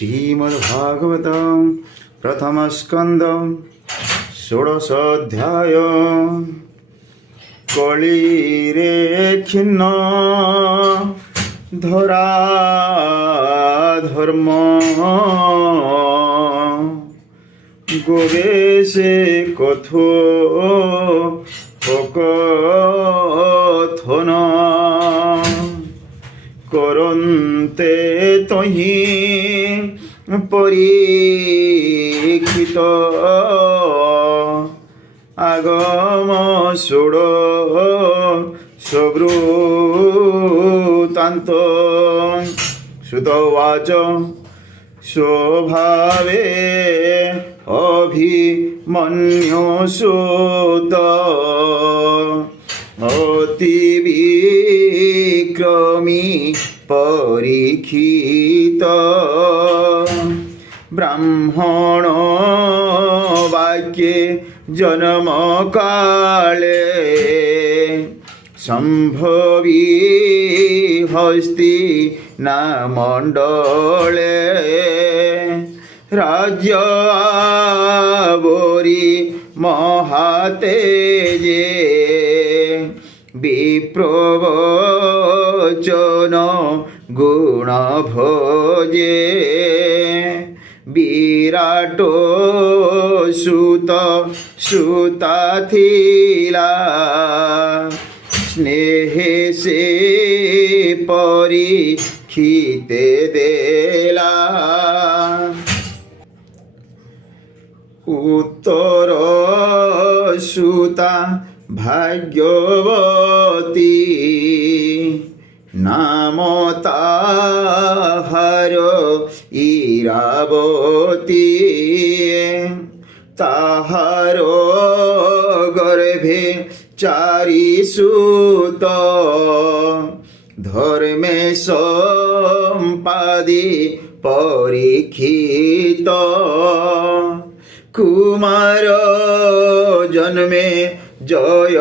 श्रीमद्भागवतं प्रथमस्कन्धं षोडशोऽध्याय कलिरे खिन्न धरा धर्म गोवेशे कथो कथन करन्ते तहि परीक्षित आगम षोड स्वृतान्त श्रुतवाच स्वभावे अभिमन्युसुत अतिविक्रमी परीक्षित ब्राह्मण वाक्ये जन्म काले संभवी हस्ति नामंडले राज्य आवरी महातेजे विप्रवचन गुण भोजे विराट सुत सुता थिला स्नेह से परीक्षिते देला उत्तर सुता भाग्यवती नाम ताहार इरावती ताहार गर्भे चारि सुत धर्मे सम्पादि परीक्षित कुमार जन्मे जय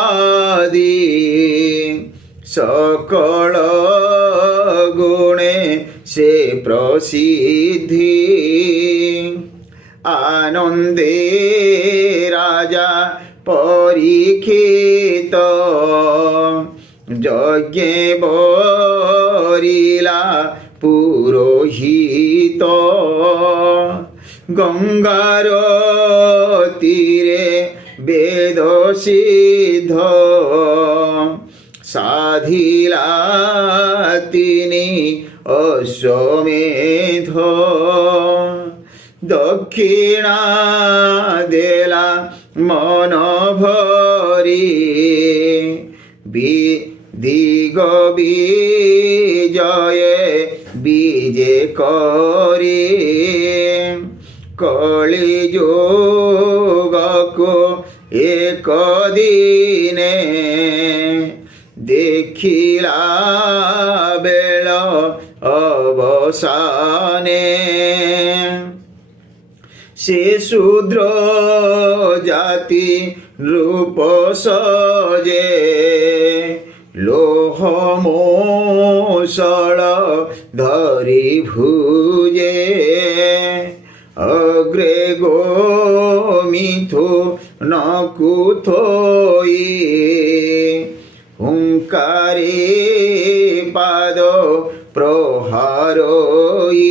आदि सकल गुणे से प्रसिद्धि आनंदे राजा परीक्षित यज्ञे बरिला पुरोहित गंगार तीरे वेद सिद्ध साधिला तिनि अश्वमेध दक्षिणा देला मन भरी दिग विजये बीजे करी कलियुगको एक दिने देखिला बेल अवसाने से शूद्र जाति रूप सजे लोह मोसळ धरी भुजे अग्रे गोमिथु नकुथोई हुंकारे पाद प्रहारोई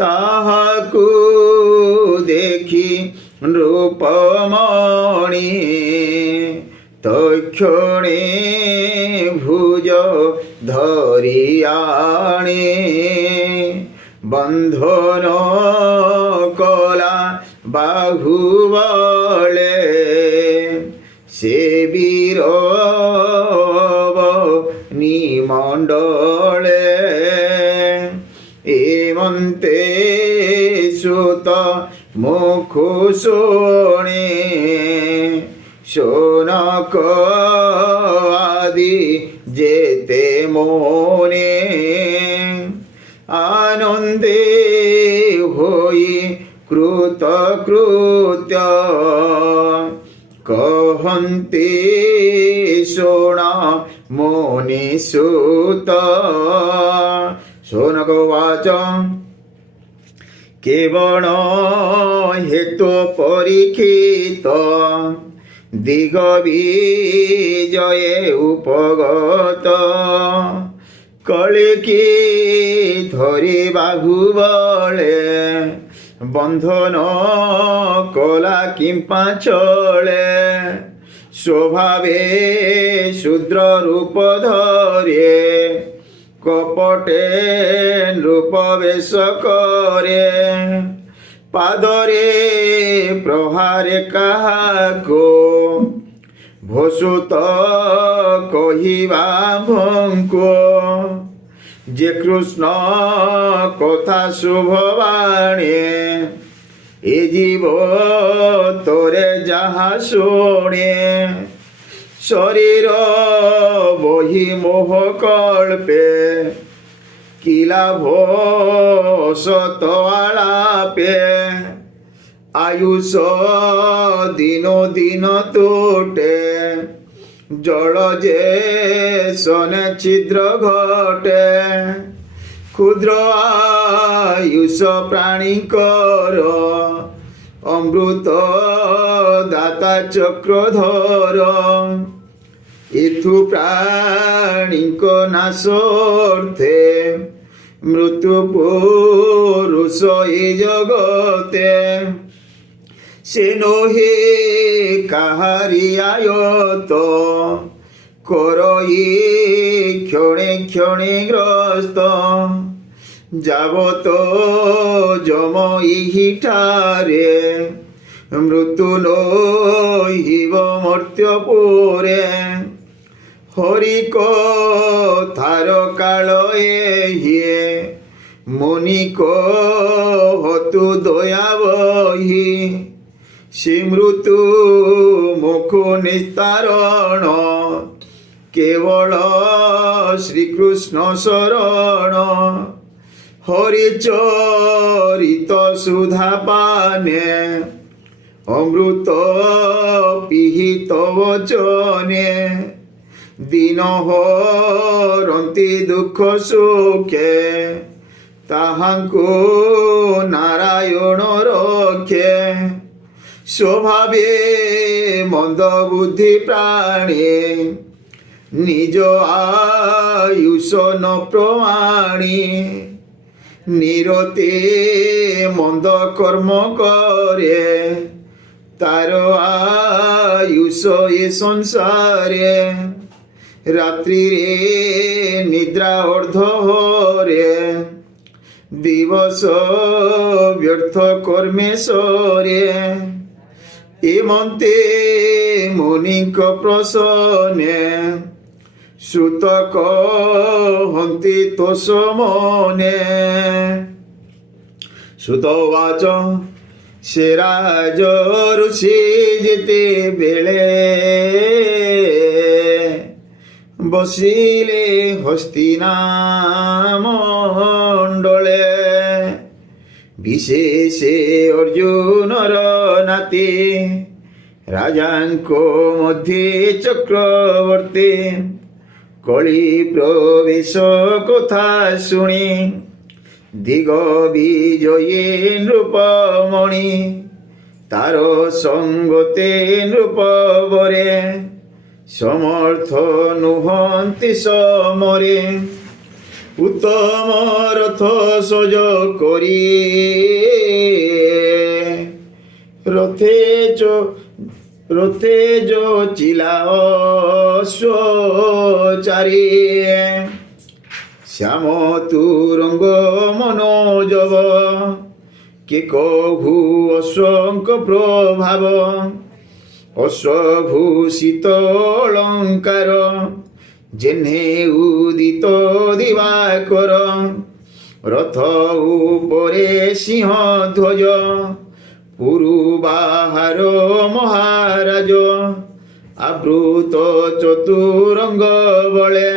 ताहाकु देखि नृपमणि तक्षणे भुज धरि आणे बंधन कला बाहुबले से वीर निमंडले एमंते सुत मुखु शोणे शोनक आदि जेते मोने आनंदे होई कृतकृत्य कहन्ति शोण मुनिसुत শৌনকোবাচ কেবল হেতু পরীক্ষিত দিগ বিজয়ে উপগত কলিকি ধরি বাহুবলে বন্ধন কলা কিম্পা চলে স্বভাবে শূদ্র রূপ ধরে কপটে রূপ বেশ করে পাদরে প্রহারে কাহাকো ভসুত কহিবা ভঙ্কো যে কৃষ্ণ কথা শুভবাণী এ জীব তোরে যাহা শুনে শরীর বহি মোহ কল্পে কি লাভ সত আলাপে আয়ুষ দিন দিন তোটে জল যে সনে ছিদ্র ঘটে ক্ষুদ্র আয়ুষ প্রাণীকর অমৃত দাতা চক্রধর ইথু প্রাণীক নাশর্থে মৃত্যু পুরুষ এ জগতে সে নহে কাহারি আয়ত করই ক্ষণে ক্ষণে গ্রস্ত যাবত যম ইহিঠারে মৃত্যু নহিব মর্ত্যপুরে হরি কথার কাল এহিয়ে মুনি হতু দয়াবহি সে মৃত্যু মুখ নিস্তারণ কেবল শ্রীকৃষ্ণ শরণ হরিচরিত সুধা পানে অমৃত পিহিত বচনে দিন হরন্তি দুঃখ সুখে তাহাঙ্কু নারায়ণ রক্ষে স্বভাবে মন্দ বুদ্ধি প্রাণী নিজ আয়ুষ ন প্রমাণী নিরতে মন্দ কর্ম করে তার আয়ুষ এ সংসারে রাত্রিরে নিদ্রা অর্ধ হরে দিবস ব্যর্থ কর্মে সরে এমন্তে মুনিଙ୍କ প্রসনে সুত কহন্তি তোষ মনে সুতবাচ সে রাজ ঋষি যেতেବେଳେ বসিলে হস্তিনামণ্ডলে বিশেষে অর্জুনর নাতি রাজাঙ্ক মধ্যে চক্রবর্তী কলি প্রবেশ কথা শুনি দিগ বিজয়ে নৃপমণি তার সঙ্গতে নৃপবরে সমর্থ নুহন্তি সমরে উত্তম রথ সজ করি রথে চিলা অশ্বাচারী শ্যাম তুরঙ্গ মনোজব কে কভু অশ্বঙ্ক প্রভাব অশ্বভূষিত অলঙ্কার যেনে উদিত দিবাকর রথ উপরে সিংহ ধ্বজ পুরুবাহার মহারাজ আবৃত চতুরঙ্গ বলে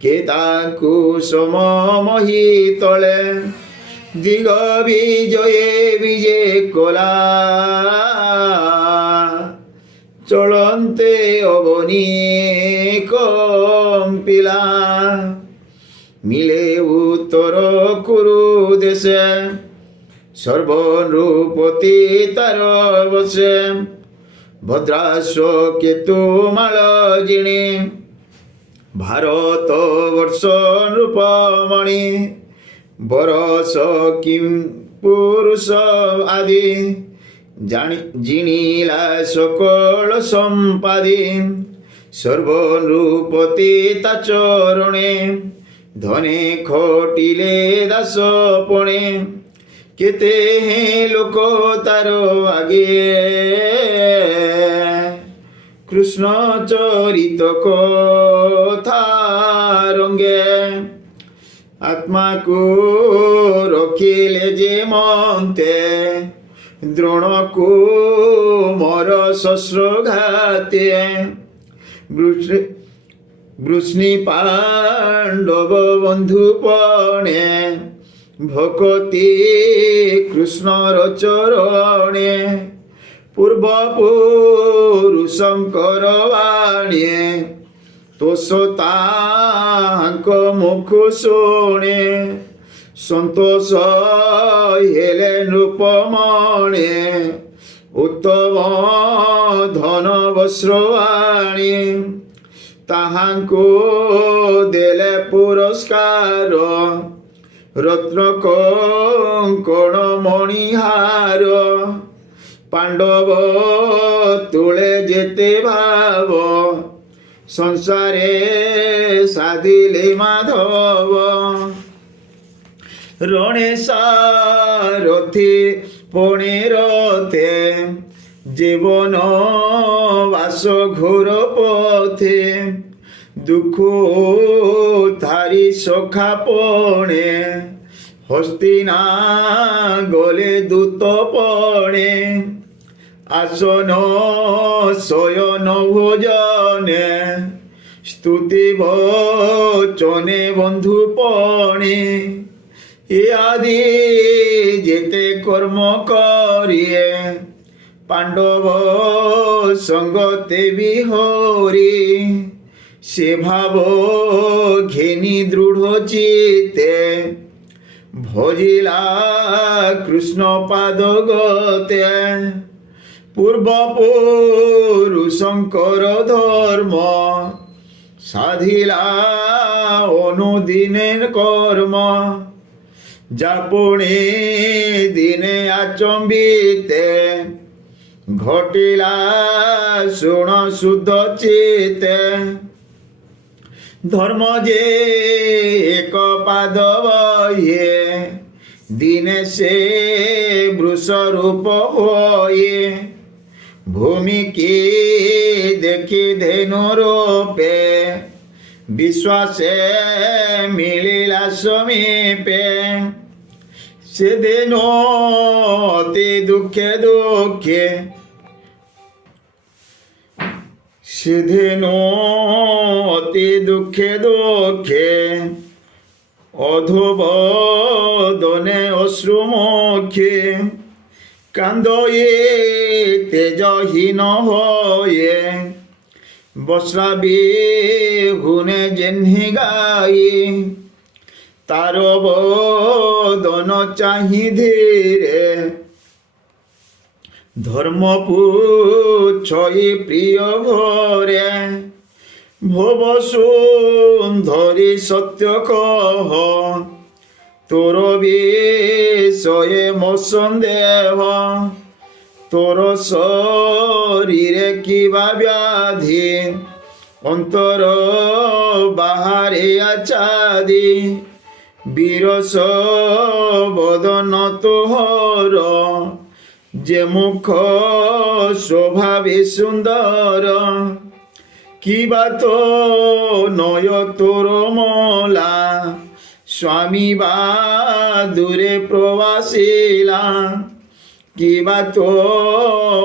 কে তাଙ୍କୁ সমমহি তলে দিগ বিজয়ে বিজে কলা চলন্তে অবনী কম্পিলা মিলে তোর কুরু দেশে সর্বনৃপতি তার বসে ভদ্রাস কেতু মাল জিণী ভারত বর্ষ নৃপমণি বরস কিম পুরুষ আদি জিনিলা সকল সম্পাদি সর্বনৃপতি তা চরণে ধনে খটিলে দাস পণে কেতে হে লোক তার আগে কৃষ্ণ চরিত কথা রঙ্গে আত্মাকু রখিলে যে মন্তে দ্রোণকু মর শস্ত্রঘাতে বৃষ্ণি পাণ্ডব বন্ধুপণে ভকতি কৃষ্ণর চরণে পূর্বপুরুষঙ্কর বাণী তোষ তাଙ୍କ মুখ ଶୁଣେ ସନ୍ତୋଷ ହେଲେ ନୃପମଣେ ଉତ୍ତମ ଧନ ବସ୍ତ୍ର ଆଣି ତାହାଙ୍କୁ ଦେଲେ ପୁରସ୍କାର ରତ୍ନ କଙ୍କଣ ମଣିହାର ପାଣ୍ଡବ ତୁଳେ ଯେତେ ଭାବ ସଂସାରେ ସାଧିଲେ ମାଧବ রণে সারথি পণে রথে জীবন বাস ঘোর পথে দুঃখ ধারি সখা পণে হস্তিনা গলে দূত পণে আসন শয়ন ভোজনে স্তুতি বচনে বন্ধুপণে এ আদি যেতে কর্ম করিয়ে পাণ্ডব সঙ্গতে বিহরি সে ভাব ঘেনি দৃঢ় চিতে ভজিলা কৃষ্ণ পাদ গতে পূর্বপুরুষঙ্কর ধর্ম সাধিলা অনুদিনের কর্ম যাপনে দিনে আচম্বিতে ঘটিলা শুণ শুদ্ধ চিতে ধর্ম যে এক পাদ বয়ে দিনে সে বৃষ রূপ হয়ে ভূমি কি দেখি ধেনু রূপে বিশ্বাসে মিলিলা সমীপে সেদিন অতি দুঃখে দুঃখে সেদিন অতি দুঃখে দুঃখে অধোবদনে অশ্রুমুখে কান্দয়ে তেজহীন হয়ে বস্রাবি হুনে জেহ্নি গাই তার বদন চাহি ধীরে ধর্ম পুছই প্রিয় ভরে ভব সুন্দরী সত্য কহ তোর বিষয়ে মো সন্দেহ তোর শরীরে কিবা ব্যাধি অন্তর বাহারে আচাদি বিরস বদন তোহর যে মুখ স্বভাবে সুন্দর কিবা তো নয় তোর মলা স্বামী বা দূরে প্রবাসিলা কিবা তো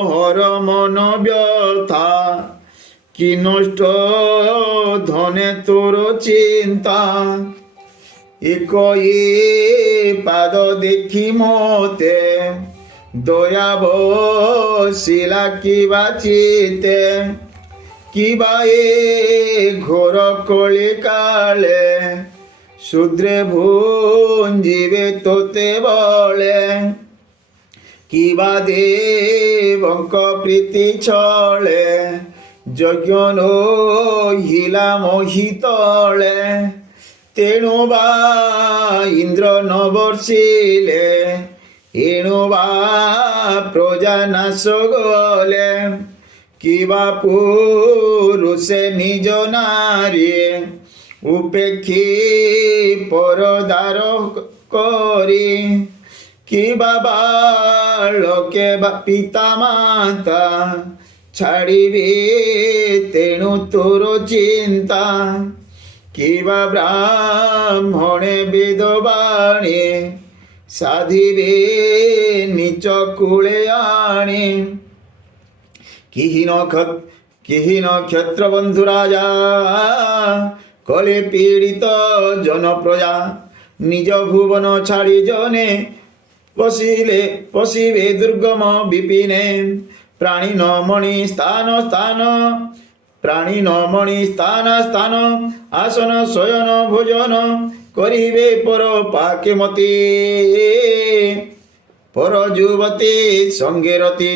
হর মন ব্যথা কি নষ্ট ধনে তোর চিন্তা এক পাদ দেখি মতে দয়া বসিলা কিবা চিতে কিবা এ ঘোর কলি কালে শূদ্রে ভুঞ্জিবে তোতে বলে কিবা দেবଙ୍କ প্রীতি ছলে যজ্ঞ নহিলা মোহিতলে তেণু বা ইন্দ্র ন বর্ষিলে এণু বা প্রজা নাশ গলে কিবা পুরুষে নিজ নারী উপেক্ষী পরদার করি কিবা বালকে বা পিতা মাতা ছাড়িবে তেণু তোর চিন্তা কিবা ব্রাহ্মণে বেদবাণী সাধিবে নিচ কূলে আণে কিহীন ক্ষেত্র বন্ধু রাজা কলে পীড়িত জনপ্রজা নিজ ভুবন ছাড়ি জনে পশিবে দুর্গম বিপিনে প্রাণী নমণি স্থান স্থান প্রাণী নমণি স্থান স্থান আসন শয়ন ভোজন করিবে পর পাকে মতি পর যুবতী সঙ্গে রতি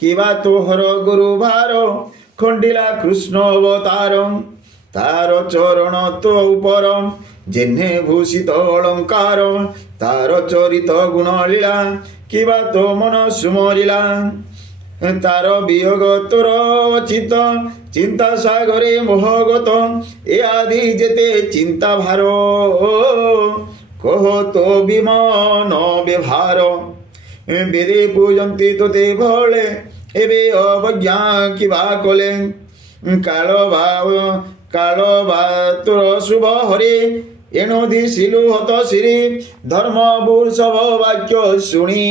কিবা তোহর গুরু ভার খণ্ডিলা কৃষ্ণ অবতার তার চরণ তো উপর যেনে ভূষিত অলঙ্কার তার চরিত গুণ লীলা কিবা তো মন সুমরিলা তার বিয়োগ তোর চিত চিন্তা সাগরে মোহগত এ আদি যেতে চিন্তা ভার কহ তো বিমন ব্যবহার বেদে পূজন্তি তোতে ভলে এবে অবজ্ঞা কিবা কলে কাল বা তোর শুভ হরে এণু দিশিলু হত শ্রী ধর্ম বৈষ্ণব বাক্য শুনি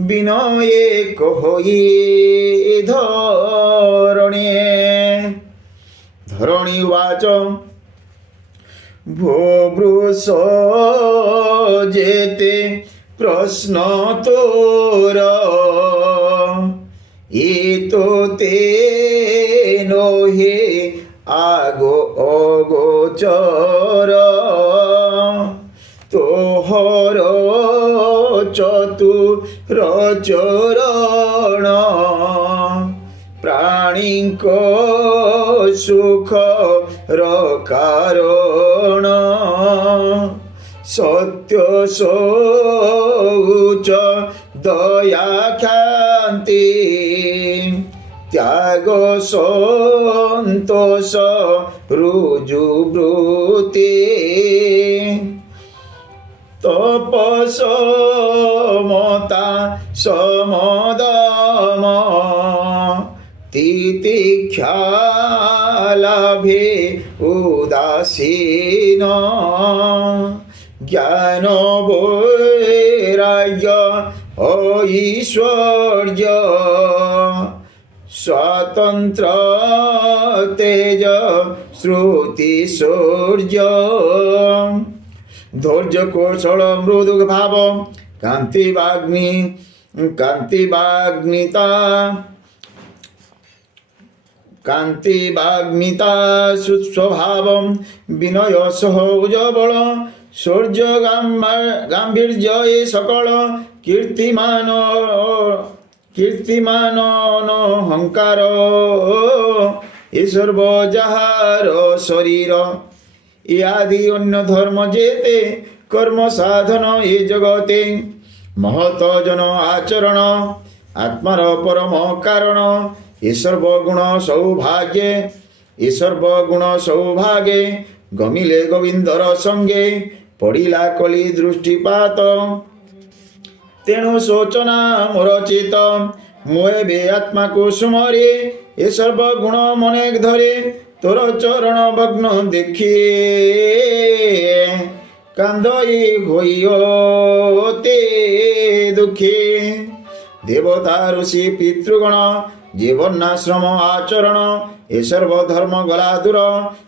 বিনয়ে কহই ধরণী উবাচ ভোবৃষ যেতে প্রশ্ন তোর এ তো তে নহে আগো অগোচর তোহর চতুর চরণ প্রাণীଙ୍କ সুখ কারণ সত্য শৌচ দয়া খ্যান্তি ত্যাগ সন্তোষ রুজু বৃত্তি তপসমতা সমদম তিতিক্ষা লাভে উদাসীন জ্ঞান বৈরাগ্য ঐশ্বর্য স্বতন্ত্র তেজ শ্রুতি সূর্য ধৈর্য কৌশল মৃদু ভাব কান্তিবাগ্মিতা সুস্বভাব বিনয় সহজ বল সূর্য গাম্ভীর্য এ সকল কীর্তিমান অহংকার এ সর্ব যাহার শরীর এ আদি অন্য ধর্ম যেতে কর্ম সাধন এ জগতে মহত জন আচরণ আত্মার পরম কারণ এ সর্বগুণ সৌভাগ্যে গমিলে গোবিন্দর সঙ্গে পড়িলা কলি দৃষ্টিপাত তেণু শোচনা মোর চিত ମୁଁ ଏବେ ଆତ୍ମାକୁ ସୁମରେ ଏ ସର୍ବଗୁଣ ମନେ ଧରେ ତୋର ଚରଣ ଭଗ୍ନ ଦେଖି କାନ୍ଦଇ ହୋଇଅତେ ଦୁଃଖୀ ଦେବତା ଋଷି ପିତୃଗଣ ଜୀବନାଶ୍ରମ ଆଚରଣ ଏ ସର୍ବ ଧର୍ମ ଗଲା ଦୂର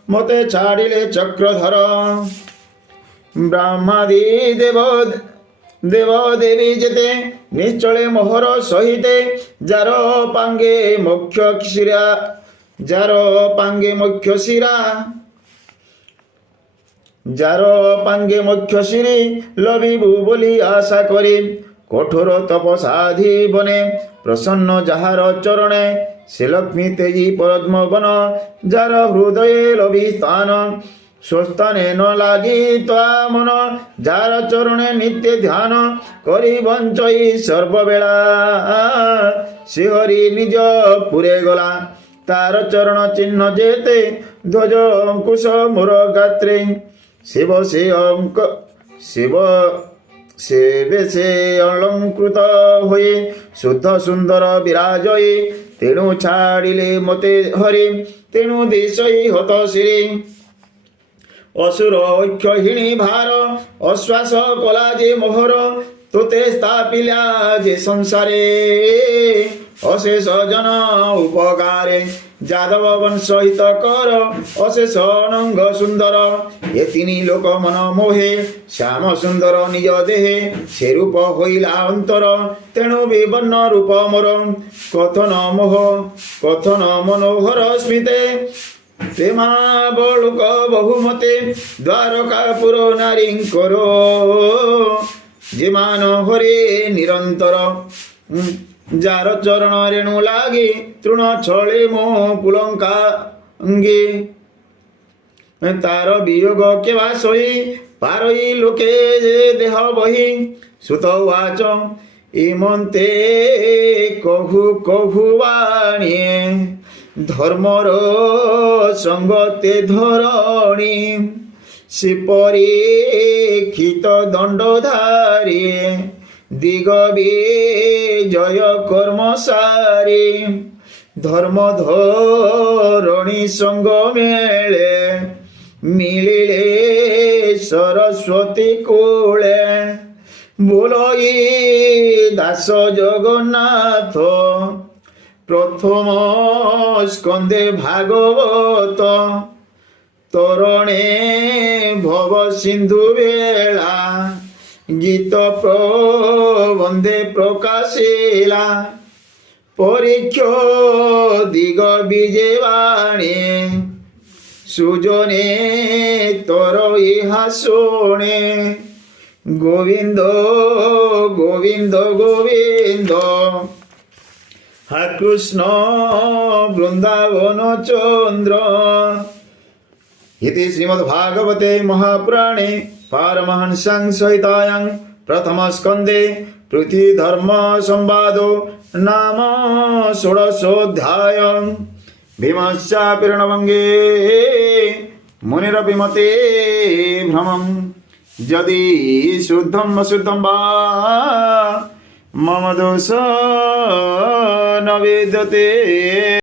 ମତେ ଛାଡ଼ିଲେ ଚକ୍ରଧର ବ୍ରହ୍ମାଦି দেব দেবী যেতে নিশ্চলে মোহর সহিতে যার পাঙ্গে মোক্ষ শিরা যার পাঙ্গে মুখ্য শিরি লবিবু বলি আশা করে কঠোর তপসাধি বনে প্রসন্ন যাহার চরণে সে লক্ষ্মী তেজি পদ্ম বন যার হৃদয়ে লবি স্থান স্বস্থানে ন লাগি তা মন যার চরণে নিত্য ধ্যান করি বঞ্চই সর্ববেলা শ্রীহরি নিজ পুরে গলা তার চরণ চিহ্ন যেতে ধ্বজ অঙ্কুশ মোর গাত্রে শিব সে অঙ্ক শিব সেবে সে অলঙ্কৃত হয়ে শুদ্ধ সুন্দর বিরাজয়ে তেণু ছাড়িলে মতে হরি তেণু দেশই হত শ্রী অসুর ঐক্যহীনী ভার অশ্বাস কলা যে মোহর তোতে স্থাপিলা যে সংসারে অশেষ জন উপকারে যাদব বংশ হিত কর অশেষ অনঙ্গ সুন্দর এ তিনি লোক মন মোহে শ্যাম সুন্দর নিজ দেহে সে রূপ হইলা অন্তর তেণু বিবর্ণ রূপ মোর কথন মোহ কথন মনোহর স্মিতে প্রেমাবলোক বহুমতে দ্বারকাপুর নারীঙ্কর যে মান হরে নিরন্তর যার চরণ রেণু লাগি তৃণ ছলে মো পুলঙ্কাঙ্গি তার বিয়োগ কেবা সহি পারই লোকে দেহ বহি সুত ওয়াচ ইমন্তে কহু কহু বাণী ধর্মর সঙ্গতে ধরণী শিপরীক্ষিত দণ্ডধারী দিগ বিজয় কর্মসারী ধর্ম ধরণী সঙ্গ মেলে মিলিলে সরস্বতী কূলে বলই দাস জগন্নাথ প্রথম স্কন্ধে ভাগবত তরণে ভব সিন্ধু বেলা গীত প্রবন্ধে প্রকাশিলা পরীক্ষ দিগ বিজে বাণী সুজনে তর ইহা শোণে গোবিন্দ গোবিন্দ গোবিন্দ হা কৃষ্ণ বৃন্দাবন চন্দ্র इति श्रीमद्भागवते महापुराणे पारमहंस्यां सहितायां प्रथमस्कन्धे पृथ्वीधर्मसंवादो नाम षोडशोऽध्यायः भीमस्यापि रणभङ्गे मुनिरभिमते भ्रमं यदि शुद्धं अशुद्धं वा मम दोष न विद्यते।